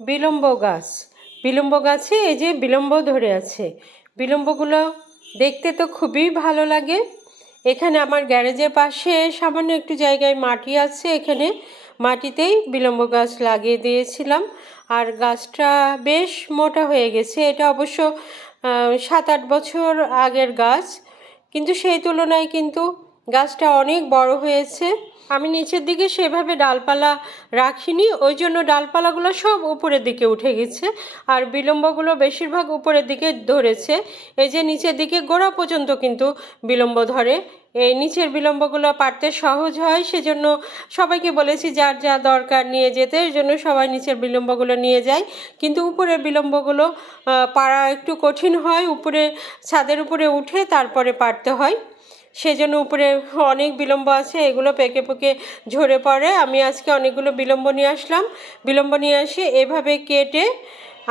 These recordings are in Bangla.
বিলম্ব গাছ। বিলম্ব গাছে এই যে বিলম্ব ধরে আছে। বিলম্বগুলো দেখতে তো খুবই ভালো লাগে। এখানে আমার গ্যারেজের পাশে সামান্য একটু জায়গায় মাটি আছে। এখানে মাটিতেই বিলম্ব গাছ লাগিয়ে দিয়েছিলাম। আর গাছটা বেশ মোটা হয়ে গেছে। এটা অবশ্য সাত আট বছর আগের গাছ। কিন্তু সেই তুলনায় কিন্তু গাছটা অনেক বড় হয়েছে। আমি নিচের দিকে সেভাবে ডালপালা রাখিনি, ওই জন্য ডালপালাগুলো সব উপরের দিকে উঠে গেছে আর বিলম্বগুলো বেশিরভাগ উপরের দিকে ধরেছে। এই যে নিচের দিকে গোড়া পর্যন্ত কিন্তু বিলম্ব ধরে। এই নিচের বিলম্বগুলো পারতে সহজ হয়, সেজন্য সবাইকে বলেছি যার যা দরকার নিয়ে যেতে এর জন্য সবাই নিচের বিলম্বগুলো নিয়ে যায়। কিন্তু উপরের বিলম্বগুলো পাড়া একটু কঠিন হয়, উপরে, ছাদের উপরে উঠে তারপরে পারতে হয়। সেজন্য উপরে অনেক বিলম্ব আছে, এগুলো পেকে পেকে ঝরে পড়ে। আমি আজকে অনেকগুলো বিলম্ব নিয়ে আসলাম। বিলম্ব নিয়ে এসে এভাবে কেটে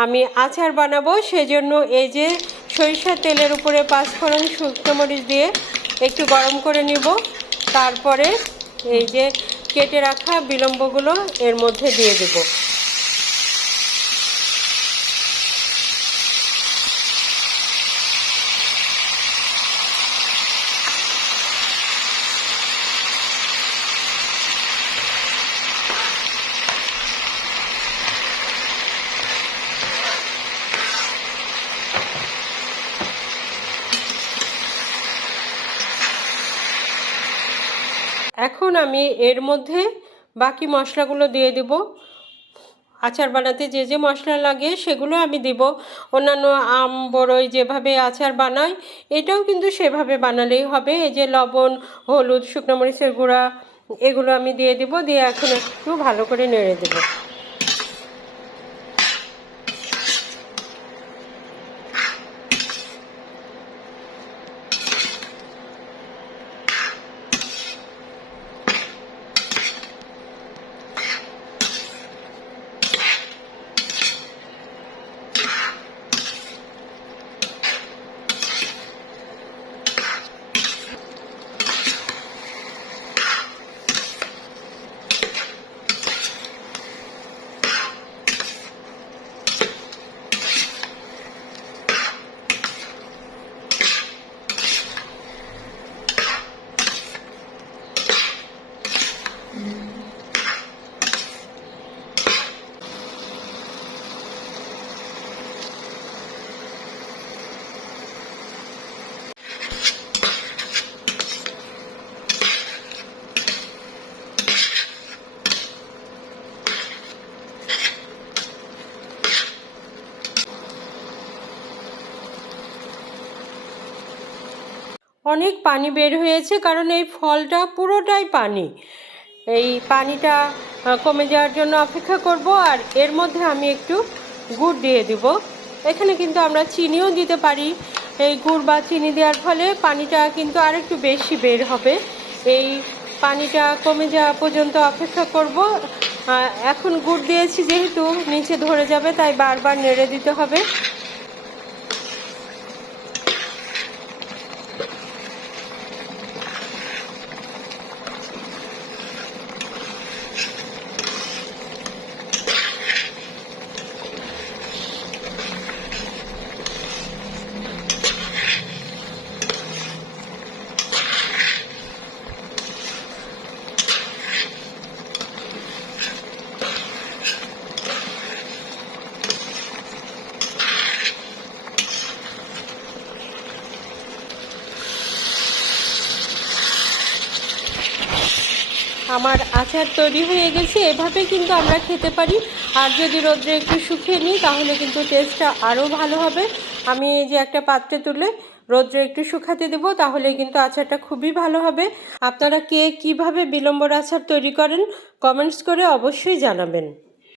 আমি আচার বানাবো। সেজন্য এই যে সরিষার তেলের উপরে পাঁচফোড়ন শুকনো মরিচ দিয়ে একটু গরম করে নিব। তারপরে এই যে কেটে রাখা বিলম্বগুলো এর মধ্যে দিয়ে দেবো। এখন আমি এর মধ্যে বাকি মশলাগুলো দিয়ে দেব। আচার বানাতে যে যে মশলা লাগে সেগুলো আমি দিব। অন্যান্য আম, বড়ই যেভাবে আচার বানাই, এটাও কিন্তু সেভাবে বানালেই হবে। এই যে লবণ, হলুদ, শুকনো মরিচের গুঁড়া, এগুলো আমি দিয়ে দিব। দিয়ে এখন একটু ভালো করে নেড়ে দেবো। অনেক পানি বের হয়েছে কারণ এই ফলটা পুরোটাই পানি। এই পানিটা কমে যাওয়ার জন্য অপেক্ষা করব আর এর মধ্যে আমি একটু গুড় দিয়ে দিব। এখানে কিন্তু আমরা চিনিও দিতে পারি। এই গুড় বা চিনি দেওয়ার ফলে পানিটা কিন্তু আরেকটু বেশি বের হবে। এই পানিটা কমে যাওয়া পর্যন্ত অপেক্ষা করব। এখন গুড় দিয়েছি যেহেতু, নিচে ধরে যাবে, তাই বারবার নেড়ে দিতে হবে। আমার আচার তৈরি হয়ে গেছে, এভাবে কিন্তু আমরা খেতে পারি। আর যদি রোদ্রে একটু শুকিয়ে নিই, তাহলে কিন্তু টেস্টটা আরও ভালো হবে। আমি এই যে একটা পাত্রে তুলে রোদ্রে একটু শুকাতে দেবো, তাহলে কিন্তু আচারটা খুবই ভালো হবে। আপনারা কে কীভাবে বিলম্বর আচার তৈরি করেন কমেন্টস করে অবশ্যই জানাবেন।